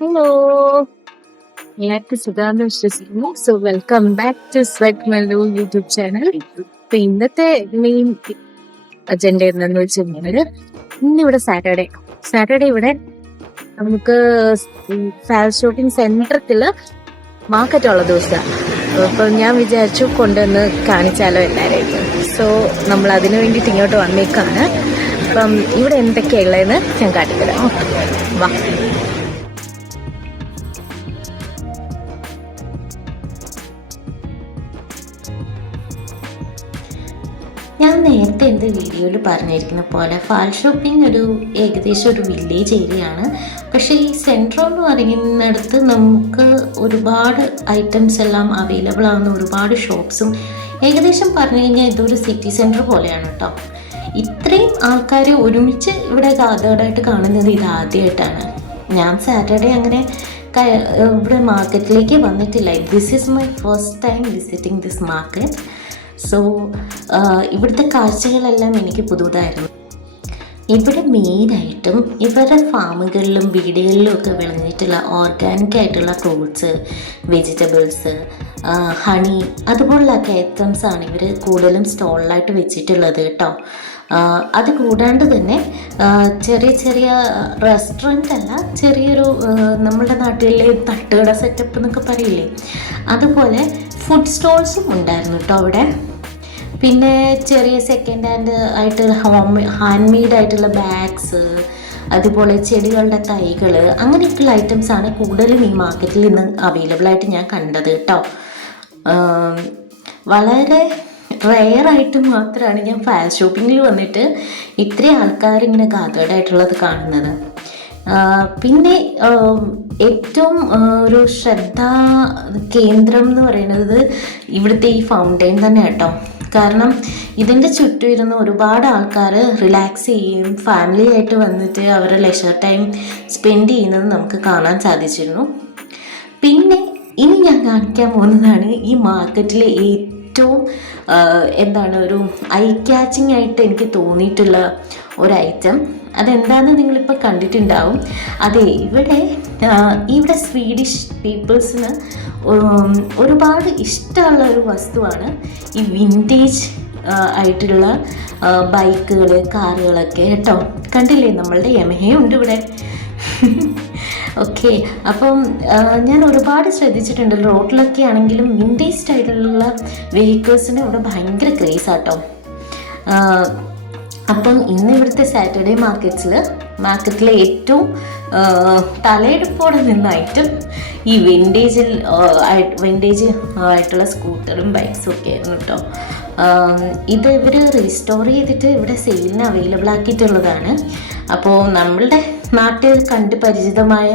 Hello, എല്ലാവർക്കും സുഖാന്ന് വിശ്വസിക്കുന്നു. So welcome back to sweat Mallu YouTube channel. ഇപ്പൊ ഇന്നത്തെ മെയിൻ അജണ്ട എന്താന്ന് വെച്ചിട്ടുണ്ടെങ്കിൽ ഇന്നിവിടെ സാറ്റർഡേ ഇവിടെ നമുക്ക് ഫാഷൻ ഷോപ്പിംഗ് സെന്ററില് മാർക്കറ്റ് ഉള്ള ദിവസമാണ്. അപ്പൊ ഞാൻ വിചാരിച്ചു കൊണ്ടുവന്ന് കാണിച്ചാലോ എല്ലാവരെയും. സോ നമ്മൾ അതിനു വേണ്ടിയിട്ട് ഇങ്ങോട്ട് വന്നേക്കാണ്. അപ്പം ഇവിടെ എന്തൊക്കെയാ ഉള്ളതെന്ന് ഞാൻ കാട്ടിത്തരാം. വാ. ഞാൻ നേരത്തെ എൻ്റെ വീഡിയോയിൽ പറഞ്ഞിരിക്കുന്ന പോലെ ഫാൽ ഷോപ്പിംഗ് ഏകദേശം ഒരു വില്ലേജ് ഏരിയയാണ്. പക്ഷേ ഈ സെൻട്രോ എന്ന് പറയുന്നിടത്ത് നമുക്ക് ഒരുപാട് ഐറ്റംസ് എല്ലാം അവൈലബിൾ ആകുന്ന ഒരുപാട് ഷോപ്സും ഏകദേശം പറഞ്ഞു കഴിഞ്ഞാൽ ഇതൊരു സിറ്റി സെൻറ്റർ പോലെയാണ് കേട്ടോ. ഇത്രയും ആൾക്കാർ ഒരുമിച്ച് ഇവിടെ ഗാതേർഡായിട്ട് കാണുന്നത് ഇതാദ്യമായിട്ടാണ്. ഞാൻ സാറ്റർഡേ അങ്ങനെ ഇവിടെ മാർക്കറ്റിലേക്ക് വന്നിട്ടില്ല. This is my first time visiting this market. So ഇവിടുത്തെ കാഴ്ചകളെല്ലാം എനിക്ക് പുതുതായിരുന്നു. ഇവിടെ മെയിനായിട്ടും ഇവരുടെ ഫാമുകളിലും വീടുകളിലും ഒക്കെ വിളഞ്ഞിട്ടുള്ള ഓർഗാനിക് ആയിട്ടുള്ള ഫ്രൂട്ട്സ്, വെജിറ്റബിൾസ്, ഹണി അതുപോലുള്ളൊക്കെ ഐറ്റംസാണ് ഇവർ കൂടുതലും സ്റ്റോളിലായിട്ട് വെച്ചിട്ടുള്ളത് കേട്ടോ. അത് കൂടാണ്ട് തന്നെ ചെറിയ ചെറിയ റെസ്റ്റോറൻ്റ് അല്ല, ചെറിയൊരു നമ്മുടെ നാട്ടിലെ തട്ടുകട സെറ്റപ്പ് എന്നൊക്കെ പറയില്ലേ, അതുപോലെ ഫുഡ് സ്റ്റോൾസും ഉണ്ടായിരുന്നു കേട്ടോ അവിടെ. പിന്നെ ചെറിയ സെക്കൻഡ് ഹാൻഡ് ആയിട്ട് ഹാൻഡ് മെയ്ഡ് ആയിട്ടുള്ള ബാഗ്സ്, അതുപോലെ ചെടികളുടെ തൈകൾ, അങ്ങനെയൊക്കെയുള്ള ഐറ്റംസാണ് കൂടുതലും ഈ മാർക്കറ്റിൽ ഇന്ന് അവൈലബിൾ ആയിട്ട് ഞാൻ കണ്ടത് കേട്ടോ. വളരെ റെയറായിട്ട് മാത്രമാണ് ഞാൻ ഫാഷൻ ഷോപ്പിങ്ങിൽ വന്നിട്ട് ഇത്രയും ആൾക്കാരിങ്ങനെ ഗാതേർഡ് ആയിട്ടുള്ളത് കാണുന്നത്. പിന്നെ ഏറ്റവും ഒരു ശ്രദ്ധാ കേന്ദ്രം എന്ന് പറയുന്നത് ഇവിടുത്തെ ഈ ഫൗണ്ടെയിൻ തന്നെ കേട്ടോ. കാരണം ഇതിൻ്റെ ചുറ്റും ഇരുന്ന് ഒരുപാട് ആൾക്കാർ റിലാക്സ് ചെയ്യും, ഫാമിലി ആയിട്ട് വന്നിട്ട് അവരുടെ ലെഷർ ടൈം സ്പെൻഡ് ചെയ്യുന്നത് നമുക്ക് കാണാൻ സാധിച്ചിരുന്നു. പിന്നെ ഇനി ഞാൻ കാണിക്കാൻ പോകുന്നതാണ് ഈ മാർക്കറ്റിലെ ഏറ്റവും ഒരു ഐ ക്യാച്ചിങ് ആയിട്ട് എനിക്ക് തോന്നിയിട്ടുള്ള ഒരു ഐറ്റം. അതെന്താണെന്ന് നിങ്ങളിപ്പോൾ കണ്ടിട്ടുണ്ടാവും. അതെ, ഇവിടെ സ്വീഡിഷ് പീപ്പിൾസിന് ഒരുപാട് ഇഷ്ടമുള്ള ഒരു വസ്തുവാണ് ഈ വിൻറ്റേജ് ആയിട്ടുള്ള ബൈക്കുകൾ, കാറുകളൊക്കെ കേട്ടോ. കണ്ടില്ലേ, നമ്മളുടെ യമഹയുണ്ട് ഇവിടെ. ഓക്കെ, അപ്പം ഞാൻ ഒരുപാട് ശ്രദ്ധിച്ചിട്ടുണ്ട്, റോഡിലൊക്കെ ആണെങ്കിലും വിൻറ്റേജ് സ്റ്റൈലിലുള്ള വെഹിക്കിൾസിന് ഇവിടെ ഭയങ്കര ക്രേസ് ആട്ടോ. അപ്പം ഇന്ന് ഇവിടുത്തെ സാറ്റർഡേ മാർക്കറ്റിലെ ഏറ്റവും തലയെടുപ്പോടെ നിന്നായിട്ടും ഈ വിൻറ്റേജ് ആയിട്ടുള്ള സ്കൂട്ടറും ബൈക്സും ഒക്കെ ആയിരുന്നു കേട്ടോ. ഇത് ഇവർ റീസ്റ്റോർ ചെയ്തിട്ട് ഇവിടെ സെയിലിന് അവൈലബിൾ ആക്കിയിട്ടുള്ളതാണ്. അപ്പോൾ നമ്മളുടെ നാട്ടിൽ കണ്ട് പരിചിതമായ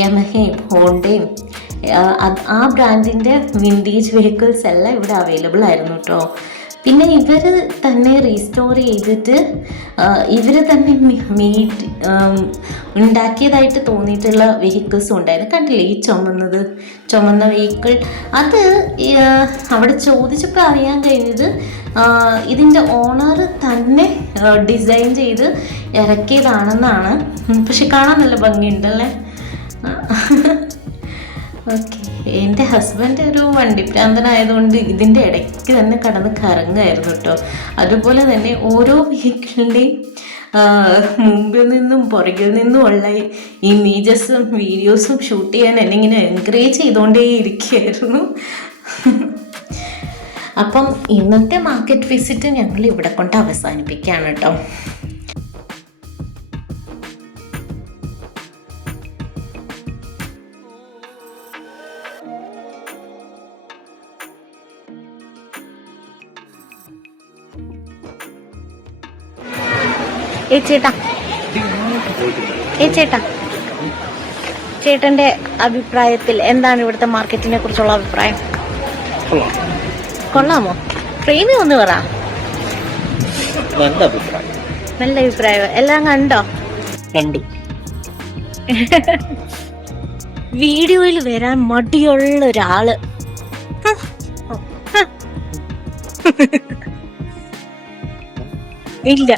യമഹയും ഹോണ്ടയും ആ ബ്രാൻഡിൻ്റെ വിൻറ്റേജ് വെഹിക്കിൾസ് എല്ലാം ഇവിടെ അവൈലബിൾ ആയിരുന്നു കേട്ടോ. പിന്നെ ഇവർ തന്നെ റീസ്റ്റോർ ചെയ്തിട്ട് ഇവർ തന്നെ ഉണ്ടാക്കിയതായിട്ട് തോന്നിയിട്ടുള്ള വെഹിക്കിൾസും ഉണ്ടായിരുന്നു. കണ്ടില്ലേ ഈ ചുമന്ന വെഹിക്കിൾ? അത് അവിടെ ചോദിച്ചപ്പോൾ അറിയാൻ കഴിഞ്ഞത് ഇതിൻ്റെ ഓണർ തന്നെ ഡിസൈൻ ചെയ്ത് ഇറക്കിയതാണെന്നാണ്. പക്ഷെ കാണാൻ നല്ല ഭംഗിയുണ്ടല്ലേ. ഓക്കെ, എൻ്റെ ഹസ്ബൻഡ് ഒരു വണ്ടിപ്രാന്തനായതുകൊണ്ട് ഇതിൻ്റെ ഇടയ്ക്ക് തന്നെ കടന്ന് കറങ്ങായിരുന്നു കേട്ടോ. അതുപോലെ തന്നെ ഓരോ വെഹിക്കിളിൻ്റെയും മുമ്പിൽ നിന്നും പുറകിൽ നിന്നുമുള്ള ഇമേജസും വീഡിയോസും ഷൂട്ട് ചെയ്യാൻ എന്നെ ഇങ്ങനെ എൻകറേജ് ചെയ്തുകൊണ്ടേ ഇരിക്കുകയായിരുന്നു. അപ്പം ഇന്നത്തെ മാർക്കറ്റ് വിസിറ്റ് ഞങ്ങൾ ഇവിടെ കൊണ്ട് അവസാനിപ്പിക്കുകയാണ് കേട്ടോ. ചേട്ടന്റെ അഭിപ്രായത്തിൽ എന്താണ് ഇവിടുത്തെ മാർക്കറ്റിനെ കുറിച്ചുള്ള അഭിപ്രായം? കൊള്ളാമോ? ട്രെയിനിൽ ഒന്ന് പറ. നല്ല അഭിപ്രായം. എല്ലാം കണ്ടു. വീഡിയോയിൽ വരാൻ മടിയുള്ള ഒരാള് ഇല്ല.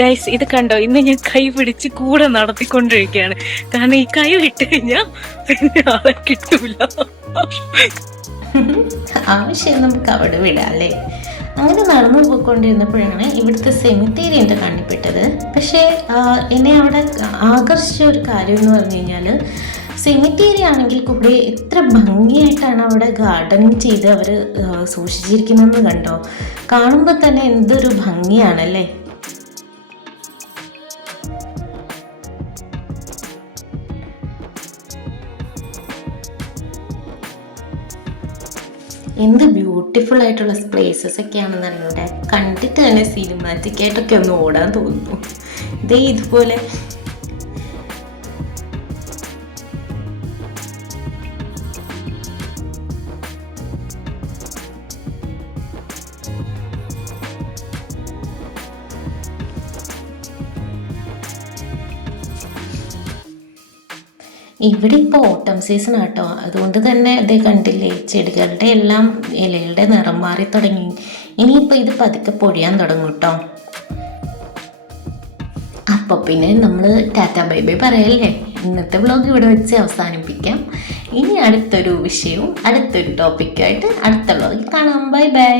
ഗൈസ് ഇത് കണ്ടോ, ഇന്ന് ഞാൻ കൈ പിടിച്ച് കൂടെ നടത്തിക്കൊണ്ടിരിക്കുകയാണ്. കാരണം ഈ കൈ വിട്ട് കഴിഞ്ഞാൽ പിന്നെ ആളെ കിട്ടൂല. ആവശ്യം നമുക്ക് അവിടെ വിടാം അല്ലേ. അങ്ങനെ നടന്നു പോയിക്കൊണ്ടിരുന്നപ്പോഴാണ് ഇവിടുത്തെ സെമിത്തേരി എൻ്റെ കണ്ണിൽപ്പെട്ടത്. പക്ഷേ എന്നെ അവിടെ ആകർഷിച്ച ഒരു കാര്യം എന്ന് പറഞ്ഞു കഴിഞ്ഞാൽ, സെമിത്തേരി ആണെങ്കിൽ കൂടി എത്ര ഭംഗിയായിട്ടാണ് അവിടെ ഗാർഡനിങ് ചെയ്ത് അവർ സൂക്ഷിച്ചിരിക്കുന്നതെന്ന് കണ്ടോ. കാണുമ്പോൾ തന്നെ എന്തൊരു ഭംഗിയാണല്ലേ. എന്ത് ബ്യൂട്ടിഫുൾ ആയിട്ടുള്ള പ്ലേസസ് ഒക്കെയാണെന്നാണ് ഇവിടെ കണ്ടിട്ട് തന്നെ സിനിമാറ്റിക് ആയിട്ടൊക്കെ ഒന്ന് ഓടാൻ തോന്നുന്നു. ഇതേ ഇതുപോലെ ഇവിടെ ഇപ്പോൾ ഓട്ടം സീസൺ ആട്ടോ. അതുകൊണ്ട് തന്നെ ഇതേ കണ്ടില്ലേ, ചെടികളുടെ എല്ലാം ഇലകളുടെ നിറം മാറി തുടങ്ങി. ഇനിയിപ്പോൾ ഇത് പതുക്കെ പൊഴിയാൻ തുടങ്ങും കേട്ടോ. അപ്പോൾ പിന്നെ നമ്മൾ ടാറ്റ ബൈ ബൈ പറയല്ലേ. ഇന്നത്തെ വ്ളോഗ് ഇവിടെ വെച്ച് അവസാനിപ്പിക്കാം. ഇനി അടുത്തൊരു വിഷയവും അടുത്തൊരു ടോപ്പിക്കായിട്ട് അടുത്ത വ്ളോഗിൽ കാണാം. Bye bye.